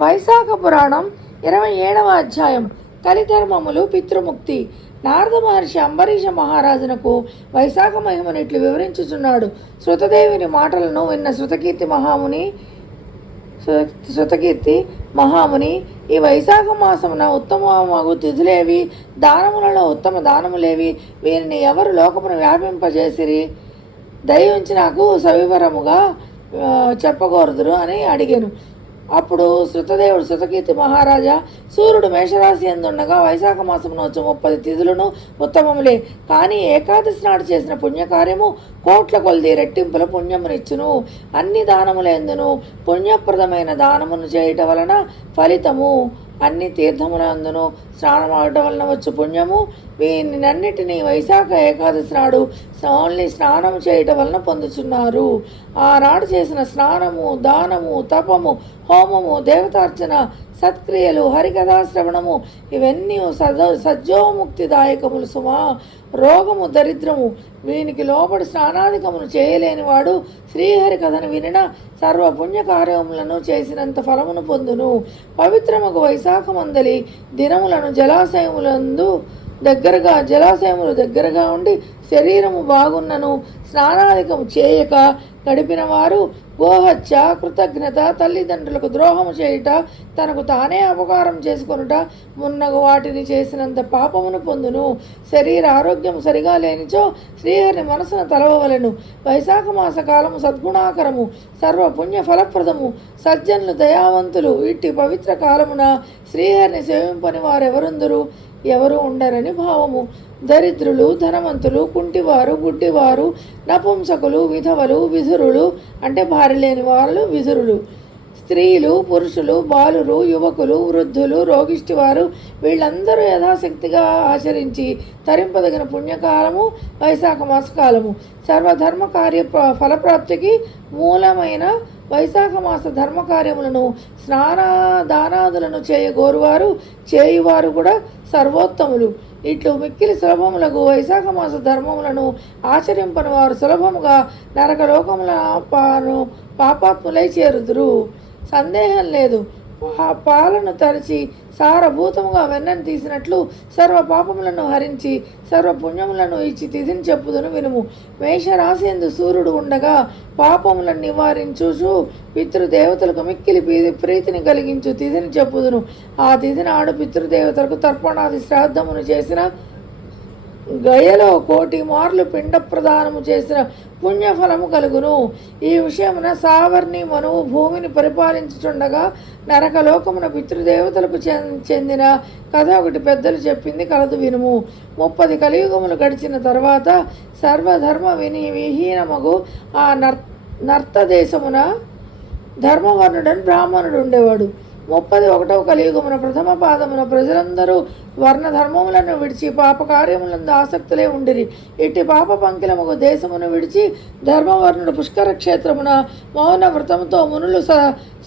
వైశాఖ పురాణం 27వ అధ్యాయం. కలిధర్మములు పితృముక్తి. నారద మహర్షి అంబరీష మహారాజునకు వైశాఖ మహిమను ఇట్లు వివరించుచున్నాడు. శృతదేవిని మాటలను విన్న శృతకీర్తి మహాముని, ఈ వైశాఖ మాసమున ఉత్తమమగు తిథులేవి, దానములలో ఉత్తమ దానములేవి, వీరిని ఎవరు లోకమును వ్యాపింపజేసిరి, దయించి నాకు సవివరముగా చెప్పగోరుదురు అని అడిగాను. అప్పుడు శృతదేవుడు శృతకీర్తి మహారాజా, సూర్యుడు మేషరాశి ఎందుండగా వైశాఖ మాసమున వచ్చి 30 తిథులను ఉత్తమములే. కానీ ఏకాదశి నాడు చేసిన పుణ్యకార్యము కోట్ల కొలది రెట్టింపుల పుణ్యమునిచ్చును. అన్ని దానములందును పుణ్యప్రదమైన దానమును చేయటం వలన ఫలితము, అన్ని తీర్థములందును స్నానమాడటం వలన వచ్చు పుణ్యము, వీనినన్నిటినీ వైశాఖ ఏకాదశి నాడు ఓన్లీ స్నానం చేయటం వలన పొందుచున్నారు. ఆనాడు చేసిన స్నానము, దానము, తపము, హోమము, దేవతార్చన, సత్క్రియలు, హరికథా శ్రవణము ఇవన్నీ సజ్జోముక్తిదాయకములు సుమా. రోగము, దరిద్రము వీనికి లోబడి స్నానాధికమును చేయలేనివాడు శ్రీహరి కథను వినిన సర్వపుణ్య కార్యములను చేసినంత ఫలమును పొందును. పవిత్రమగు వైశాఖమందలి దినములను జలాశయములు దగ్గరగా ఉండి శరీరము బాగున్నను స్నానాధికము చేయక గడిపిన వారు గోహత్య, కృతజ్ఞత, తల్లిదండ్రులకు ద్రోహము చేయుట, తనకు తానే అపకారం చేసుకొనుట మున్నగు వాటిని చేసినంత పాపమును పొందును. శరీర ఆరోగ్యము సరిగా లేనిచో శ్రీహరిని మనసును తలవవలెను. వైశాఖ మాస కాలము సద్గుణాకరము, సర్వపుణ్య ఫలప్రదము. సజ్జనులు, దయావంతులు ఇట్టి పవిత్ర కాలమున శ్రీహరిని సేవింపని వారెవరుందురు? ఎవరు ఉండరని భావము. దరిద్రులు, ధనవంతులు, కుంటివారు, గుడ్డివారు, నపుంసకులు, విధవలు, విధురులు అంటే భార్య లేని వాళ్ళు విధురులు, స్త్రీలు, పురుషులు, బాలురు, యువకులు, వృద్ధులు, రోగిష్టివారు వీళ్ళందరూ యథాశక్తిగా ఆచరించి తరింపదగిన పుణ్యకాలము వైశాఖ మాసకాలము. సర్వధర్మ కార్య ఫలప్రాప్తికి మూలమైన వైశాఖ మాస ధర్మకార్యములను, స్నాన దానాదులను చేయగోరువారు చేయువారు కూడా సర్వోత్తములు. ఇట్లు మిక్కిలి సులభములకు వైశాఖ మాస ధర్మములను ఆచరింపని వారు సులభముగా నరకలోకముల పాపాత్ములై చేరుదురు. సందేహం లేదు. పాలను తరిచి సారభూతముగా వెన్నను తీసినట్లు సర్వ పాపములను హరించి సర్వ పుణ్యములను ఇచ్చి తిథిని చెప్పుదును వినుము. మేషరాశి యందు సూర్యుడు ఉండగా పాపములను నివారించుచు పితృదేవతలకు మిక్కిలి ప్రీతిని కలిగించు తిథిని చెప్పుదును. ఆ తిథి నాడు పితృదేవతలకు తర్పణాది శ్రాద్ధమును చేసిన గయలో 1,000,000 మార్లు పిండ ప్రదానము చేసిన పుణ్యఫలము కలుగును. ఈ విషయమున సావర్ణి మనువు భూమిని పరిపాలించుచుండగా నరకలోకమున పితృదేవతలకు చెందిన కథ ఒకటి పెద్దలు చెప్పింది కలదు వినుము. 30 కలియుగములు గడిచిన తర్వాత సర్వధర్మ విహీనమగు ఆ నర్తదేశమున ధర్మవర్ణుడని బ్రాహ్మణుడు ఉండేవాడు. 31వ కలియుగమున ప్రథమ పాదమున ప్రజలందరూ వర్ణధర్మములను విడిచి పాపకార్యములందు ఆసక్తులే ఉండిరి. ఇట్టి పాప పంకిలముగు దేశమును విడిచి ధర్మవర్ణుడు పుష్కర క్షేత్రమున మౌన వ్రతముతో మునులు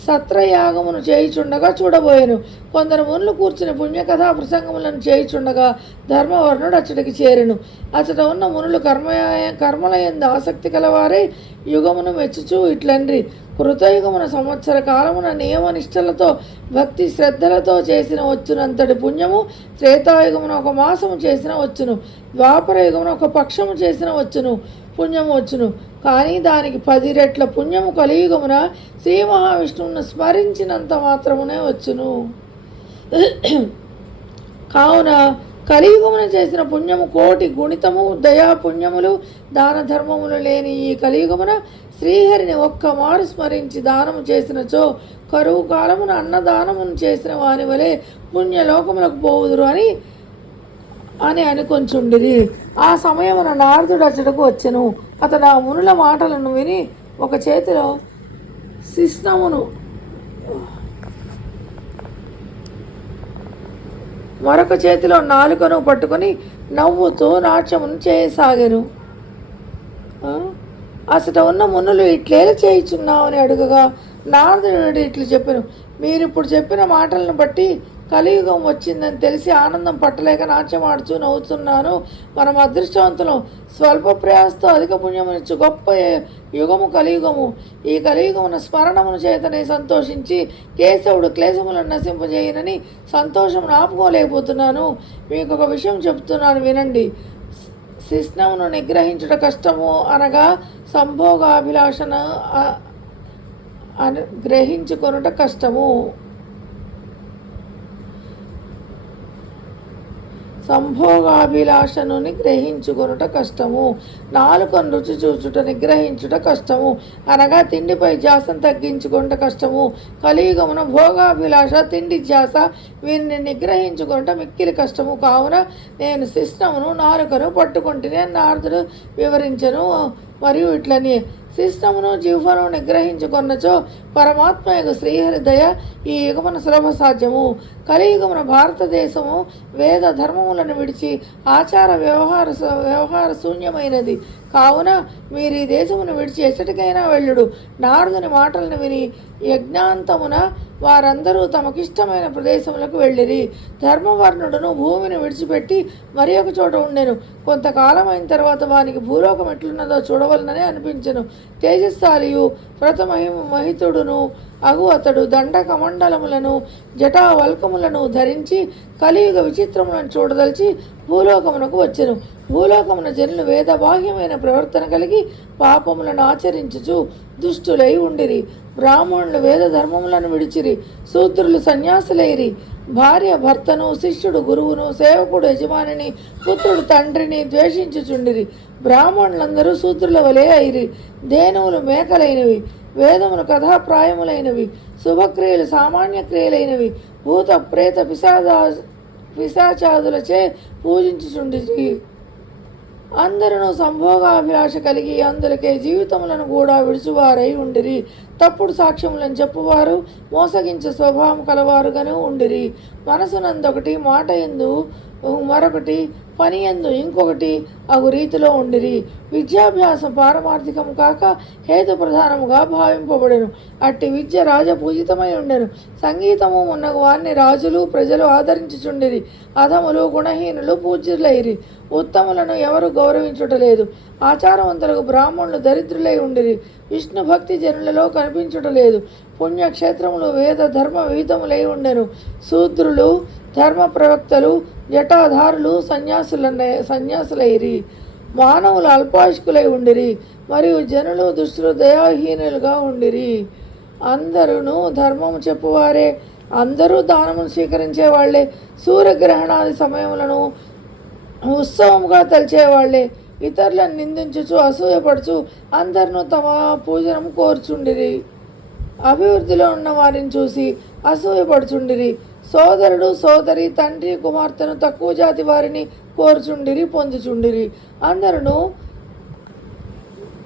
సత్రయాగమును చేయుచుండగా చూడబోయెను. కొందరు మునులు కూర్చుని పుణ్యకథా ప్రసంగములను చేయుచుండగా ధర్మవర్ణుడు అచ్చటికి చేరెను. అచ్చట ఉన్న మునులు కర్మలయందు ఆసక్తి కలవారై యుగమును మెచ్చుచూ ఇట్లండ్రి. కృతయుగమున సంవత్సర కాలమున నియమనిష్టలతో భక్తి శ్రద్ధలతో చేసిన వచ్చునంతటి పుణ్యము త్రేతాయుగమున 1 మాసము చేసిన వచ్చును. ద్వాపర యుగమున 1 పక్షము చేసిన వచ్చును పుణ్యము వచ్చును. కానీ దానికి 10 రెట్ల పుణ్యము కలియుగమున శ్రీ మహావిష్ణువును స్మరించినంత మాత్రమునే వచ్చును. కావున కలియుగమున చేసిన పుణ్యము 1,000,000 గుణితము. దయా పుణ్యములు, దాన ధర్మములు లేని ఈ కలియుగమున శ్రీహరిని ఒక్కమారు స్మరించి దానము చేసినచో కరువు కాలమున అన్నదానమును చేసిన వాని వలె పుణ్యలోకములకు పోవుదురు అని అనుకొంచుండిరి. ఆ సమయమున నారదుడు అచ్చటకు వచ్చెను. అతడు ఆ మునుల మాటలను విని ఒక చేతిలో శిష్ణమును మరొక చేతిలో నాలుకను పట్టుకొని నవ్వుతూ నాట్యమును చేయసాగాను. అసట ఉన్న మునులు ఇట్లేలా చేయుచున్నావు అని అడుగగా నారదుడు ఇట్లు చెప్పాను. మీరిప్పుడు చెప్పిన మాటలను బట్టి కలియుగం వచ్చిందని తెలిసి ఆనందం పట్టలేక నాట్యమాడుచూ నవ్వుతున్నాను. మనం అదృష్టవంతులం. స్వల్ప ప్రయాసతో అధిక పుణ్యమునిచ్చు గొప్ప యుగము కలియుగము. ఈ కలియుగమున స్మరణమును చేతనే సంతోషించి కేశవుడు క్లేశములను నశింపజేయనని సంతోషమును ఆపుకోలేకపోతున్నాను. మీకు ఒక విషయం చెప్తున్నాను, వినండి. శిష్ణమును నిగ్రహించుట కష్టము అనగా సంభోగాభిలాషను గ్రహించుకొనుట కష్టము. సంభోగాభిలాషను నిగ్రహించుకొనుట కష్టము. నాలుకను రుచి చూచుట నిగ్రహించుట కష్టము అనగా తిండిపై ధ్యాసను తగ్గించుకొనుట కష్టము. కలియుగమున భోగాభిలాష, తిండి ధ్యాస వీరిని నిగ్రహించుకొనుట మిక్కిలి కష్టము. కావున నేను శిష్ణమును నాలుకను పట్టుకుంటేనే నారదుడు వివరించను. మరియు ఇట్లని శిష్టమును జీవను నిగ్రహించుకొన్నచో పరమాత్మయకు శ్రీహరి దయ ఈ యుగమున సులభ సాధ్యము. కలియుగమున భారతదేశము వేద ధర్మములను విడిచి ఆచార వ్యవహార శూన్యమైనది. కావున మీరు ఈ దేశమును విడిచి ఎచ్చటికైనా వెళ్ళుడు. నారదుని మాటలను విని యజ్ఞాంతమున వారందరూ తమకిష్టమైన ప్రదేశములకు వెళ్ళిరి. ధర్మవర్ణుడును భూమిని విడిచిపెట్టి మరి ఒక చోట ఉండెను. కొంతకాలం అయిన తర్వాత వానికి భూలోకం ఎట్లున్నదో చూడవలనని అనిపించెను. తేజస్సాలియు మహితుడును అగు అతడు దండ కమండలములను జటావల్కములను ధరించి కలియుగ విచిత్రములను చూడదలిచి భూలోకమునకు వచ్చెను. భూలోకమున జనులు వేదబాహ్యమైన ప్రవర్తన కలిగి పాపములను ఆచరించుచు దుష్టులై ఉండిరి. బ్రాహ్మణులు వేద ధర్మములను విడిచిరి. శూద్రులు సన్యాసులైరి. భార్య భర్తను, శిష్యుడు గురువును, సేవకుడు యజమానిని, పుత్రుడు తండ్రిని ద్వేషించుచుండిరి. బ్రాహ్మణులందరూ శూద్రుల వలె అయిరి. ధేనువులు మేకలైనవి, వేదములు కథాప్రాయములైనవి, శుభక్రియలు సామాన్య క్రియలైనవి, భూత ప్రేత పిశాచాదులచే పూజించుచుండిరి. అందరూ సంభోగాభిలాష కలిగి అందులకే జీవితములను కూడా విడుచువారై ఉండిరి. తప్పుడు సాక్ష్యములను చెప్పువారు, మోసగించే స్వభావం కలవారుగానే ఉండిరి. మనసునందొకటి, మాట ఎందు మరొకటి, పని ఎందు ఇంకొకటి అగు రీతిలో ఉండిరి. విద్యాభ్యాసం పారమార్థికము కాక హేతు ప్రధానముగా భావింపబడెను. అట్టి విద్య రాజపూజితమై ఉండెను. సంగీతము మున్నగు వారిని రాజులు ప్రజలు ఆదరించుచుండిరి. అధములు గుణహీనులు పూజ్యులైరి. ఉత్తములను ఎవరు గౌరవించుటలేదు. ఆచారవంతులకు బ్రాహ్మణులు దరిద్రులై ఉండిరి. విష్ణు భక్తి జనులలో కనిపించుటలేదు. పుణ్యక్షేత్రములు వేద ధర్మ విహితములై ఉండెను. శూద్రులు ధర్మ ప్రవక్తలు జటాధారులు సన్యాసులైరి. మానవులు అల్పాయుష్కులై ఉండిరి. మరియు జనులు దుష్టులు దయాహీనులుగా ఉండిరి. అందరూ ధర్మము చెప్పువారే. అందరూ దానమును స్వీకరించేవాళ్లే. సూర్యగ్రహణాది సమయములను ఉత్సవముగా తలిచేవాళ్లే. ఇతరులను నిందించుచు అసూయపడుచు అందరినూ తమ పూజనం కోరుచుండిరి. అభివృద్ధిలో ఉన్న వారిని చూసి అసూయపడుచుండిరి. సోదరుడు సోదరి తండ్రి కుమార్తెను తక్కువ జాతి వారిని కోరుచుండిరి, పొందుచుండిరి. అందరూ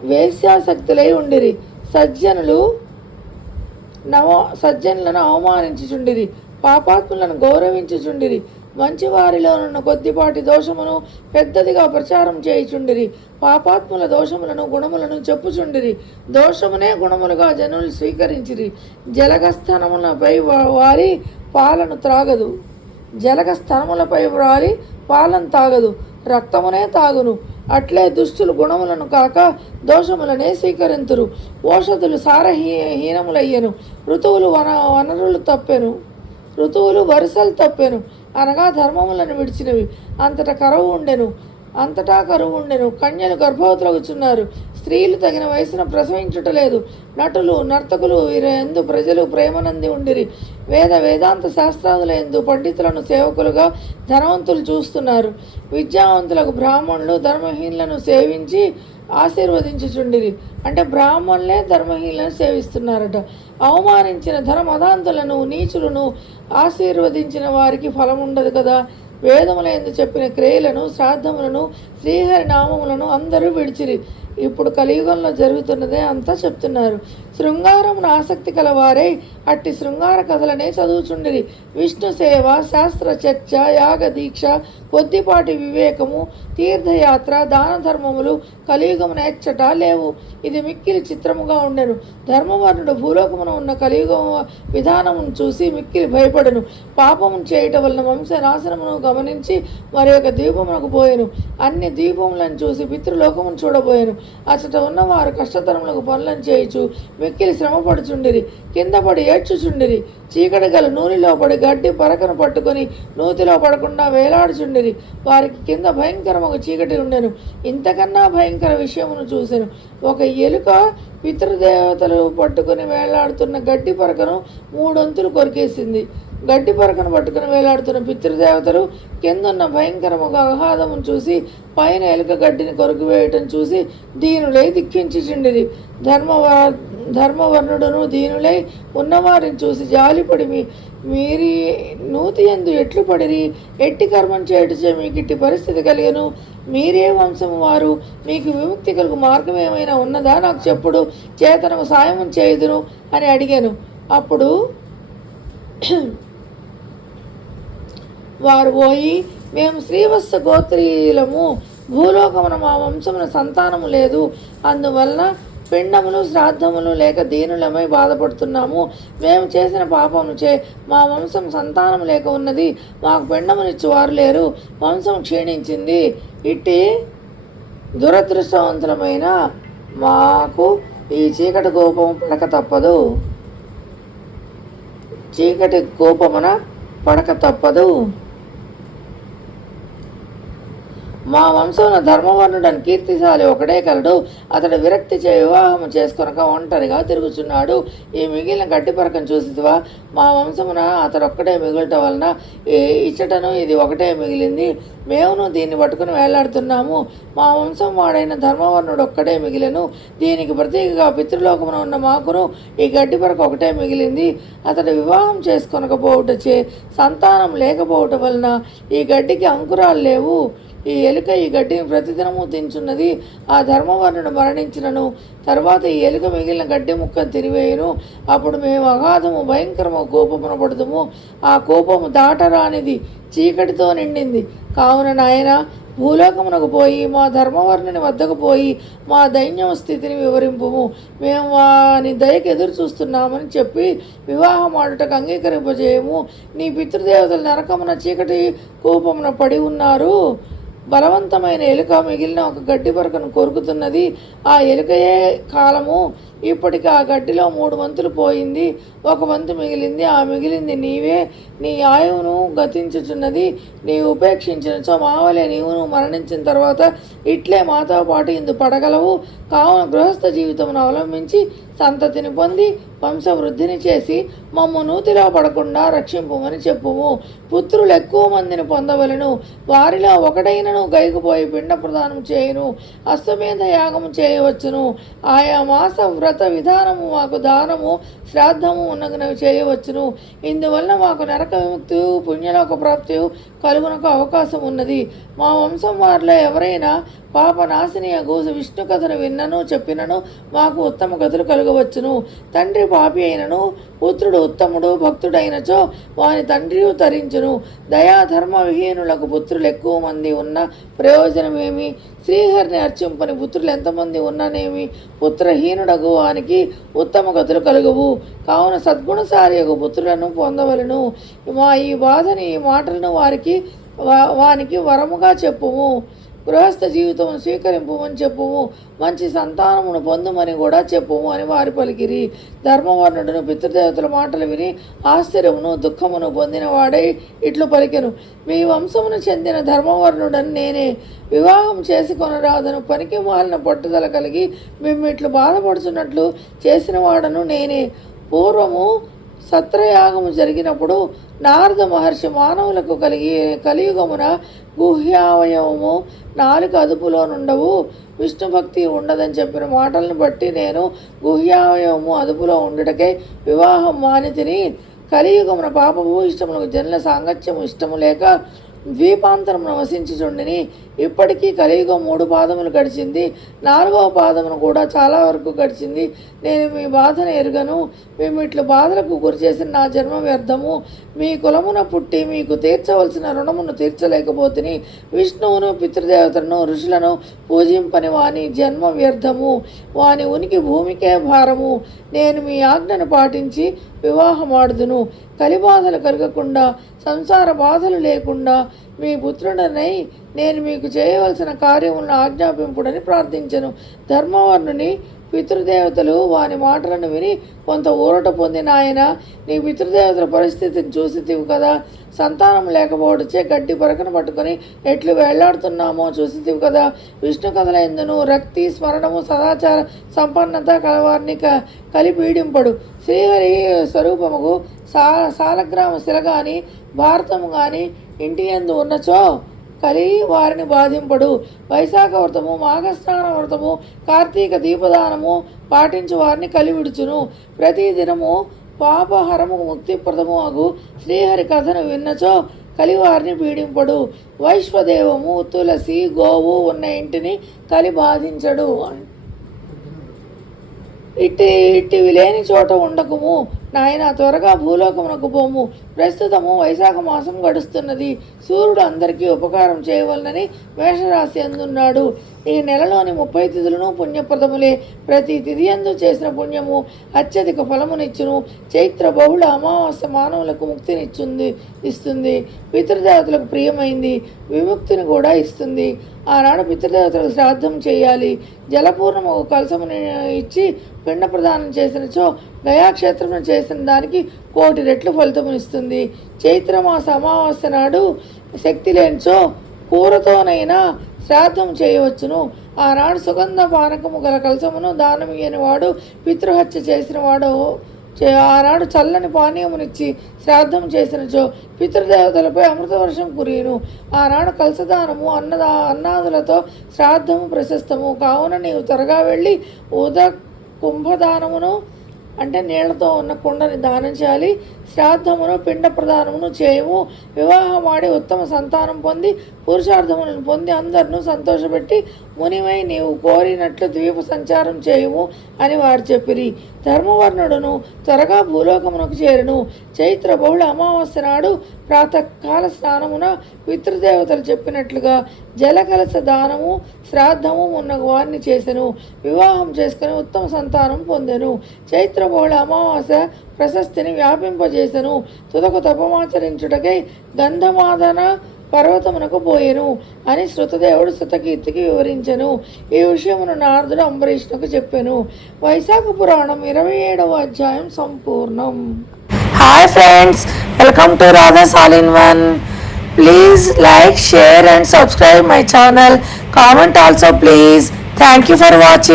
వేశ్యాసక్తులై ఉండిరి. సజ్జనులను అవమానించుచుండిరి. పాపాత్ములను గౌరవించుచుండిరి. మంచివారిలోనున్న కొద్దిపాటి దోషమును పెద్దదిగా ప్రచారం చేయుచుండిరి. పాపాత్ముల దోషములను గుణములను చెప్పుచుండిరి. దోషమునే గుణములుగా జనులు స్వీకరించిరి. జలగస్థనములపై వారి పాలను త్రాగదు. జలగస్థనములపై వారి పాలను తాగదు, రక్తమునే తాగును. అట్లే దుష్టులు గుణములను కాక దోషములనే స్వీకరింతురు. ఓషధులు సారహీనములయ్యెను. ఋతువులు వరుసలు తప్పెను అనగా ధర్మములను విడిచినవి. అంతటా కరువు ఉండెను. కన్యలు గర్భవతులగుచున్నారు. స్త్రీలు తగిన వయసున ప్రసవించుటలేదు. నటులు నర్తకులు వీరందు ప్రజలు ప్రేమనంది ఉండిరి. వేదాంత శాస్త్రాదుల యందు పండితులను సేవకులుగా ధనవంతులు చూస్తున్నారు. విద్యావంతులకు బ్రాహ్మణులు ధర్మహీనులను సేవించి ఆశీర్వదించుచుండిరి. అంటే బ్రాహ్మణులే ధర్మహీనులను సేవిస్తున్నారట. అవమానించిన ధనమదాంతులను నీచులను ఆశీర్వదించిన వారికి ఫలం ఉండదు కదా. వేదములందు చెప్పిన క్రియలను శ్రాద్ధములను శ్రీహరి నామములను అందరూ విడిచిరి. ఇప్పుడు కలియుగంలో జరుగుతున్నదే అంతా చెప్తున్నారు. శృంగారమున ఆసక్తి కలవారై అట్టి శృంగార కథలనే చదువుచుండిరి. విష్ణు సేవ, శాస్త్ర చర్చ, యాగ దీక్ష, కొద్దిపాటి వివేకము, తీర్థయాత్ర, దాన ధర్మములు కలియుగమున ఎచ్చట లేవు. ఇది మిక్కిలి చిత్రముగా ఉండెను. ధర్మవర్ణుడు భూలోకమున ఉన్న కలియుగ విధానమును చూసి మిక్కిలి భయపడెను. పాపమును చేయటం వలన వంశనాశనమును గమనించి మరి ఒక ద్వీపమునకు పోయెను. అన్ని ద్వీపములను చూసి పితృలోకమును చూడబోయెను. అచ్చట ఉన్నవారు కష్టతరములకు పనులను చేయుచు మిక్కిలి శ్రమపడుచుండిరి. కింద పడి ఏడ్చుచుండిరి. చీకటి గల నూనెలో పడి గడ్డి పరకను పట్టుకొని నూతిలో పడకుండా వేలాడుచుండిరి. వారికి కింద భయంకరముగా చీకటి ఉండెను. ఇంతకన్నా భయంకర విషయమును చూసెను. ఒక ఎలుక పితృదేవతలు పట్టుకుని వేలాడుతున్న గడ్డి పరకను మూడొంతులు కొరికేసింది. గడ్డి పరకను పట్టుకుని వేలాడుతున్న పితృదేవతలు కిందున్న భయంకరముగా అగాధమును చూసి పైన ఎలుక గడ్డిని కొరికి వేయటం చూసి దీనులై దిక్కించుచుండిరి. ధర్మవర్ణుడును దీనులై ఉన్నవారిని చూసి జాలిపడి మీరి నూతి యందు ఎట్లు పడిరి, ఎట్టి కర్మం చేయుటచే మీకు ఇట్టి పరిస్థితి కలిగను, మీరే వంశము వారు, మీకు విముక్తి కలుగు మార్గం ఏమైనా ఉన్నదా నాకు చెప్పుడు, చేతనకు సాయము చేయుదును అని అడిగాను. అప్పుడు వారు పోయి, మేము శ్రీవత్స గోత్రీయులము, భూలోకమున మా వంశమున సంతానము లేదు, అందువలన పిండములు శ్రాద్ధములు లేక దీనులమై బాధపడుతున్నాము. మేము చేసిన పాపము చే మా వంశం సంతానం లేక ఉన్నది. మాకు పిండమునిచ్చువారు లేరు. వంశం క్షీణించింది. ఇట్టి దురదృష్టవంతులమైన మాకు ఈ చీకటి కోపము పడక తప్పదు. చీకటి కోపమున పడక తప్పదు. మా వంశంలో ధర్మవర్ణుడని కీర్తిశాలి ఒకడే కలడు. అతడు విరక్తి చే వివాహము చేసుకొనక ఒంటరిగా తిరుగుచున్నాడు. ఈ మిగిలిన గడ్డి పరకను చూసివా, మా వంశమున అతడు ఒక్కడే మిగులటం వలన ఇచ్చటను ఇది ఒకటే మిగిలింది. మేమును దీన్ని పట్టుకుని వేలాడుతున్నాము. మా వంశం వాడైన ధర్మవర్ణుడు ఒక్కడే మిగిలెను. దీనికి ప్రతీకగా పితృలోకమున ఉన్న మాకును ఈ గడ్డి పరక ఒకటే మిగిలింది. అతడు వివాహం చేసుకొనకపోవటచే సంతానం లేకపోవటం వలన ఈ గడ్డికి అంకురాలు లేవు. ఈ ఎలుక ఈ గడ్డిని ప్రతిదినము తించున్నది. ఆ ధర్మవర్ణుడు మరణించినను తర్వాత ఈ ఎలుక మిగిలిన గడ్డి ముక్కను తిరివేయును. అప్పుడు మేము అగాధము భయంకరము కోపమున పడుదుము. ఆ కోపము దాటరానిది, చీకటితో నిండింది. కావున నాయన, భూలోకమునకు పోయి మా ధర్మవర్ణుని వద్దకు పోయి మా దైన్యం స్థితిని వివరింపుము. మేము వాని దయకు ఎదురు చూస్తున్నామని చెప్పి వివాహం ఆడుటకు అంగీకరింపజేయము. నీ పితృదేవతలు నరకమున చీకటి కోపమున పడి ఉన్నారు. బలవంతమైన ఎలుక మిగిలిన ఒక గడ్డి పరకను కొరుకుతున్నది. ఆ ఎలుకయే కాలము. ఇప్పటికి ఆ గడ్డిలో 3 వంతులు పోయింది, 1 వంతు మిగిలింది. ఆ మిగిలింది నీవే. నీ ఆయువును గతించుచున్నది. నీవు ఉపేక్షించినచో మావలే నీవును మరణించిన తర్వాత ఇట్లే మాతో పాటు ఇందు పడగలవు. కావున గృహస్థ జీవితమును అవలంబించి సంతతిని పొంది వంశవృద్ధిని చేసి మమ్ము నూతిలో పడకుండా రక్షింపుమని చెప్పుము. పుత్రులు ఎక్కువ మందిని పొందవలను. వారిలో ఒకటైనను గైకుపోయి పిండ ప్రదానం చేయును. అశ్వమేధ యాగము చేయవచ్చును. ఆయా మాస వ్రత విధానము మాకు దానము శ్రాద్ధము ఉన్నగనవి చేయవచ్చును. ఇందువలన మాకు నరక విముక్తి పుణ్యలోక ప్రాప్తి కలుగునకు అవకాశం ఉన్నది. మా వంశం వారిలో ఎవరైనా పాపనాశిని అగూసు విష్ణు కథను విన్నను చెప్పినను మాకు ఉత్తమ గతులు కలుగవచ్చును. తండ్రి పాపి అయినను పుత్రుడు ఉత్తముడు భక్తుడైనచో వాని తండ్రియు తరించును. దయాధర్మ విహీనులకు పుత్రులు ఎక్కువ మంది ఉన్న ప్రయోజనమేమి? శ్రీహరిని అర్చింపని పుత్రులు ఎంతమంది ఉన్ననేమి? పుత్రహీనుడగు వానికి ఉత్తమ గతులు కలుగవు. కావున సద్గుణసారియగు పుత్రులను పొందవలను. మా ఈ బాధని ఈ మాటలను వానికి వరముగా చెప్పుము. గృహస్థ జీవితమును స్వీకరింపుమని చెప్పుము. మంచి సంతానమును పొందుమని కూడా చెప్పుము అని వారి పలికిరి. ధర్మవర్ణుడును పితృదేవతల మాటలు విని ఆశ్చర్యమును దుఃఖమును పొందిన వాడై ఇట్లు పలికెను. మీ వంశమును చెందిన ధర్మవర్ణుడని నేనే. వివాహం చేసుకొనరాదను పనికి మాలిన పట్టుదల కలిగి మిమ్మిట్లు బాధపడుచున్నట్లు చేసిన వాడను నేనే. పూర్వము సత్రయాగము జరిగినప్పుడు నారద మహర్షి మానవులకు కలియుగమున గుహ్యావయవము 4 అదుపులో నుండవు, విష్ణు భక్తి ఉండదని చెప్పిన మాటలను బట్టి నేను గుహ్యావయవము అదుపులో ఉండుటకై వివాహం మానితిని. కలియుగమున పాపభూ ఇష్టములకు జనుల సాంగత్యము ఇష్టము లేక ద్వీపాంతరమున వసించుచుండిని. ఇప్పటికీ కలియుగం 3 పాదములు గడిచింది, 4వ పాదమును కూడా చాలా వరకు గడిచింది. నేను మీ బాధను ఎరుగను. మేము ఇట్లు బాధలకు గురి చేసిన నా జన్మ వ్యర్థము. మీ కులమున పుట్టి మీకు తీర్చవలసిన రుణమును తీర్చలేకపోతుని. విష్ణువును, పితృదేవతలను, ఋషులను పూజింపని వాని జన్మ వ్యర్థము. వాని ఉనికి భూమికే భారము. నేను మీ ఆజ్ఞను పాటించి వివాహమాడుదును. కలిబాధలు కలగకుండా, సంసార బాధలు లేకుండా మీ పుత్రుడనై నేను మీకు చేయవలసిన కార్యములను ఆజ్ఞాపింపుడని ప్రార్థించను. ధర్మవర్ణుని పితృదేవతలు వాని మాటలను విని కొంత ఊరట పొందిన ఆయన, నీ పితృదేవతల పరిస్థితిని చూసితివి కదా, సంతానం లేకపోవడచే గడ్డి పరకను పట్టుకొని ఎట్లు వేళ్లాడుతున్నామో చూసితివి కదా. విష్ణు కథల ఎందును రక్తి, స్మరణము, సదాచార సంపన్నత కలవారిని కలిపీడింపడు. శ్రీహరి స్వరూపముకు సాలగ్రామ శిల గాని భారతము గాని ఇంటి యందు ఉన్నచో కలి వారిని బాధింపడు. వైశాఖ వ్రతము, మాఘస్నాన వ్రతము, కార్తీక దీపదానము పాటించు వారిని కలివిడుచును. ప్రతిదినము పాపహరము ముక్తిప్రదము అగు శ్రీహరి కథను విన్నచో కలివారిని పీడింపడు. వైశ్వదేవము, తులసి, గోవు ఉన్న ఇంటిని కలి బాధించడు. ఇట్టివి లేని చోట ఉండకుము నాయన, త్వరగా భూలోకమునకు పోము. ప్రస్తుతము వైశాఖ మాసం గడుస్తున్నది. సూర్యుడు అందరికీ ఉపకారం చేయవలనని మేషరాశి అందున్నాడు. ఈ నెలలోని 30 తిథులను పుణ్యప్రదములే. ప్రతి తిథి యందు చేసిన పుణ్యము అత్యధిక ఫలమునిచ్చును. చైత్ర బహుళ అమావాస్య మానవులకు ఇస్తుంది. పితృదేవతలకు ప్రియమైంది, విముక్తిని కూడా ఇస్తుంది. ఆనాడు పితృదేవతలకు శ్రాద్ధం చేయాలి. జలపూర్ణము కలసముని ఇచ్చి పిండ ప్రదానం చేసినచో గయాక్షేత్రమును చేసిన దానికి 1,000 రెట్లు ఫలితమునిస్తుంది. చైత్రమాస అమావాస్య నాడు శక్తి లేనిచో కూరతోనైనా శ్రాద్ధం చేయవచ్చును. ఆనాడు సుగంధ పానకము గల కలసమును దానమియ్యని వాడు పితృహత్య చేసిన వాడు ఆనాడు చల్లని పానీయమునిచ్చి శ్రాద్ధం చేసినచో పితృదేవతలపై అమృత వర్షం కురియును. ఆనాడు కలసదానము అన్నాదులతో శ్రాద్ధము ప్రశస్తము. కావున నీవు త్వరగా వెళ్ళి కుంభదానమును అంటే నీళ్లతో ఉన్న కుండని దానం చేయాలి. శ్రాద్ధమును, పిండ ప్రదానమును చేయము. వివాహమాడి ఉత్తమ సంతానం పొంది పురుషార్థములను పొంది అందరినూ సంతోషపెట్టి మునివై నీవు కోరినట్లు ద్వీప సంచారం చేయము అని వారు చెప్పిరి. ధర్మవర్ణుడును త్వరగా భూలోకమునకు చేరును. చైత్ర బహుళ అమావాస్య నాడు ప్రాతకాల స్నానమున పితృదేవతలు చెప్పినట్లుగా జలకలస దానము, శ్రాద్ధము ఉన్న వారిని చేసెను. వివాహం చేసుకుని ఉత్తమ సంతానం పొందెను. చైత్ర బహుళ అమావాస్య ప్రశస్తిని వ్యాపింపజేసెను. తుదకు తపమాచరించుటకై గంధమాదన పర్వతమునకు పోయెను అని శృతదేవుడు శృతకీర్తికి వివరించెను. ఈ విషయమును నారదుడు అంబరీషునకు చెప్పెను. వైశాఖ పురాణం 27వ అధ్యాయం సంపూర్ణం. Hi friends, welcome to Radha's all in one. Please like, share and subscribe my channel. Comment also please. Thank you for watching.